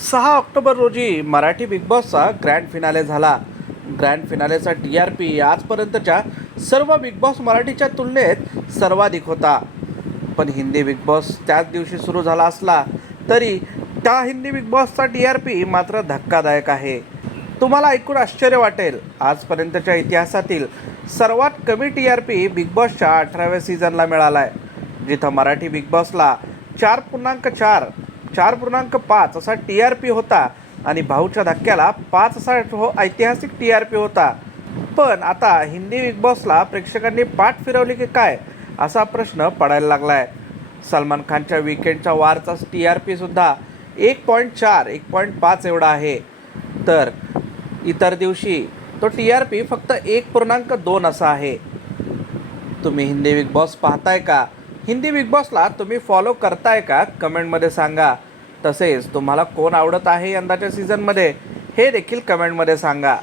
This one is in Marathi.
सहा ऑक्टोबर रोजी मराठी बिग बॉसचा ग्रँड फिनाले झाला. ग्रँड फिनालेचा टी आर पी आजपर्यंतच्या सर्व बिग बॉस मराठीच्या तुलनेत सर्वाधिक होता. पण हिंदी बिग बॉस त्याच दिवशी सुरू झाला असला तरी त्या हिंदी बिग बॉसचा टी आर पी मात्र धक्कादायक आहे. तुम्हाला ऐकून आश्चर्य वाटेल आजपर्यंतच्या इतिहासातील सर्वात कमी टी आर पी बिग बॉसच्या अठराव्या सीझनला मिळाला आहे जिथं मराठी बिग बॉसला चार पूर्णांक चार चार पूर्णांक पाच असा टी आर पी होता आणि भाऊच्या धक्क्याला पाच असा हो ऐतिहासिक टी आर पी होता. पण आता हिंदी बिग बॉसला प्रेक्षकांनी पाठ फिरवली की काय असा प्रश्न पडायला लागलाय. सलमान खानच्या विकेंडच्या वारचा टी आर पी सुद्धा एक पॉईंट चार एक पॉईंट पाच एवढा आहे. तर इतर दिवशी तो टी आर पी फक्त एक पूर्णांक दोन असा आहे. तुम्ही हिंदी बिग बॉस पाहताय का? हिंदी बिग बॉसला तुम्ही फॉलो करताय का? कमेंटमध्ये सांगा. तसेच तुम्हाला कोण आवडत आहे यंदाच्या सीझनमध्ये हे देखील कमेंटमध्ये सांगा.